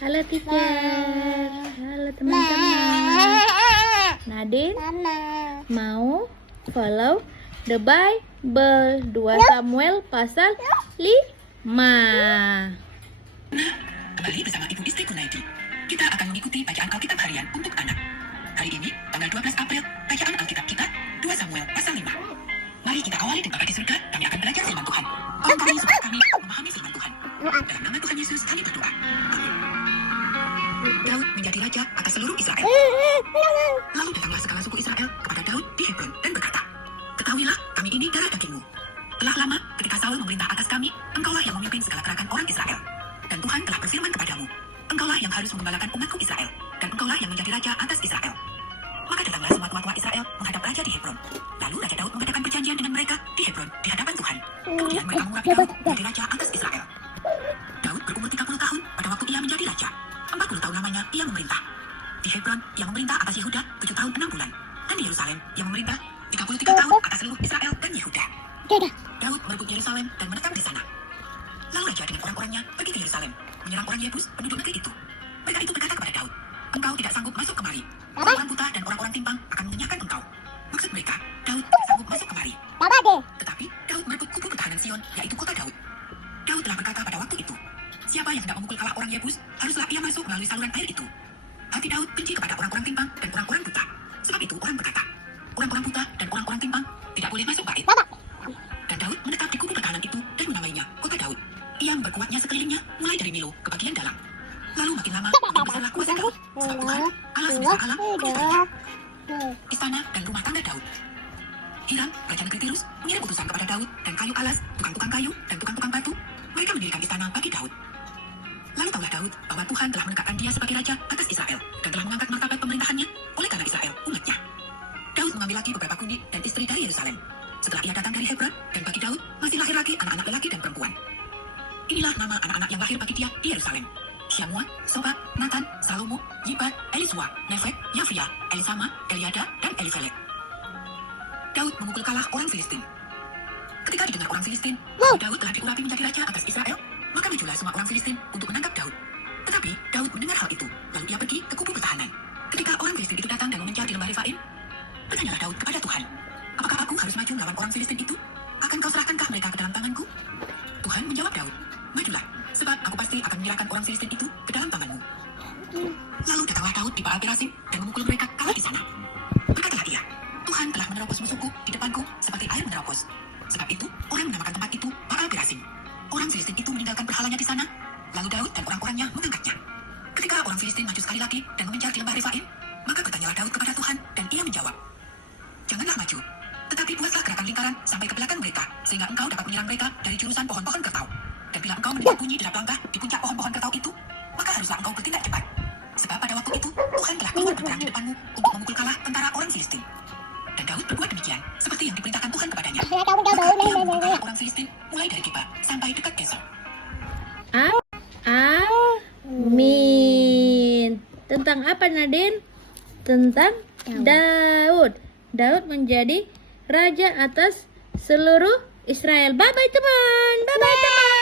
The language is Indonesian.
Halo teacher. Halo teman-teman. Nadine mau follow the Bible 2 Samuel pasal 5. Kembali bersama Ibu Istri Kunaidi. Kita akan mengikuti bacaan Alkitab harian untuk anak. Hari ini, tanggal 12 April, bacaan Alkitab kita 2 Samuel pasal 5. Mari kita awali dengan Bapa di surga, kami akan belajar firman Tuhan. Tolong kami supaya kami memahami firman Tuhan. Dalam nama Tuhan Yesus, kami berdoa. Amin. Daud menjadi raja atas seluruh Israel. Lalu datanglah segala suku Israel kepada Daud di Hebron dan berkata, "Ketahuilah, kami ini darah dagingmu. Telah lama ketika Saul memerintah atas kami, engkaulah yang memimpin segala gerakan orang Israel. Dan Tuhan telah berfirman kepadamu, engkaulah yang harus menggembalakan umatku Israel, dan engkaulah yang menjadi raja atas Israel." Maka datanglah semua tua-tua Israel menghadap raja di Hebron. Lalu Raja Daud mengadakan perjanjian dengan mereka di Hebron di hadapan Tuhan. Kemudian mereka mengurapi Daud menjadi raja atas Israel. Daud berumur 30 tahun pada waktu ia menjadi raja. 40 tahun lamanya ia memerintah. Di Hebron ia memerintah atas Yehuda 7 tahun 6 bulan. Dan di Yerusalem ia memerintah 33 tahun atas seluruh Israel dan Yehuda. Daud merebut Yerusalem dan menetap di sana. Lalu raja dengan orang-orangnya pergi ke Yerusalem, menyerang orang Yebus penduduk negeri itu. Mereka itu berkata kepada Daud, "Engkau tidak sanggup masuk kemari. Orang buta dan orang-orang timpang akan mengenyahkan engkau." Maksud mereka, Daud tidak sanggup masuk kemari. Tetapi Daud merebut kubu pertahanan Sion, yaitu kota Daud. Daud telah berkata pada waktu itu, "Siapa yang hendak memukul kalah orang Yebus, haruslah ia masuk melalui saluran air itu." Hati Daud benci kepada orang-orang timpang dan orang-orang buta. Sebab itu orang berkata, orang-orang buta dan orang-orang timpang tidak boleh masuk bait. Dan Daud menetap di kubu pertahanan itu dan menamainya kota Daud. Ia memperkuatnya sekelilingnya mulai dari Milo ke bagian dalam. Lalu makin lama makin besarlah kuasa Daud, sebab Tuhan Allah semesta alam menyertainya. Istana dan rumah tangga Daud. Hiram, raja negeri Tirus, mengirim utusan kepada Daud dan kayu alas, tukang-tukang kayu dan tukang-tukang batu. Mereka mendirikan istana bagi Daud. Lalu tahulah Daud bahwa Tuhan telah menetapkan dia sebagai raja atas Israel dan telah mengangkat martabat pemerintahannya oleh karena Israel umatnya. Daud mengambil lagi beberapa kundi dan istri dari Yerusalem. Setelah ia datang dari Hebron, dan bagi Daud masih lahir lagi anak-anak lelaki dan perempuan. Inilah nama anak-anak yang lahir bagi dia di Yerusalem: Syamua, Sobab, Nathan, Salomo, Yibat, Elisua, Nefek, Yafia, Elisama, Eliada, dan Elifelet. Daud memukul kalah orang Filistin. Ketika didengar orang Filistin bahwa Daud telah diurapi menjadi raja atas Israel, maka majulah semua orang Filistin untuk menangkap Daud. Tetapi Daud mendengar hal itu, lalu ia pergi ke kubu pertahanan. Ketika orang Filistin itu datang dan mengejar di lembah Refaim, bertanyalah Daud kepada Tuhan, "Apakah aku harus maju melawan orang Filistin itu? Akan kau serahkankah mereka ke dalam tanganku?" Tuhan menjawab Daud, "Majulah, sebab aku pasti akan menyerahkan orang Filistin itu ke dalam tanganmu." Lalu datanglah Daud di Baal-Perasim dan memukul mereka kalah di sana. Berkatalah ia, "Tuhan telah menerobos musuhku di depanku seperti air menerobos." Sebab itu orang menamakan tempat itu Baal-Perasim. Orang Filistin itu meninggalkan berhalanya di sana. Lalu Daud dan orang-orangnya mengangkatnya. Ketika orang Filistin maju sekali lagi dan mengejar di lembah Refaim, maka bertanyalah Daud kepada Tuhan dan ia menjawab, "Janganlah maju, tetapi buatlah gerakan lingkaran sampai ke belakang mereka, sehingga engkau dapat menyerang mereka dari jurusan pohon-pohon kertau. Dan bila engkau mendengar bunyi derap langkah di puncak pohon-pohon kertau itu, maka haruslah engkau bertindak cepat. Sebab pada waktu itu Tuhan telah keluar berperang di depanmu untuk memukul kalah tentara orang Filistin." Dan Daud berbuat demikian seperti yang diperintahkan Tuhan kepadanya. Maka ia memukul kalah orang Filistin mulai dari Giba sampai dekat Gesor. Amin. Tentang apa, Nadine? Tentang Daud. Daud menjadi raja atas seluruh Israel. Bye-bye teman. Bye-bye teman.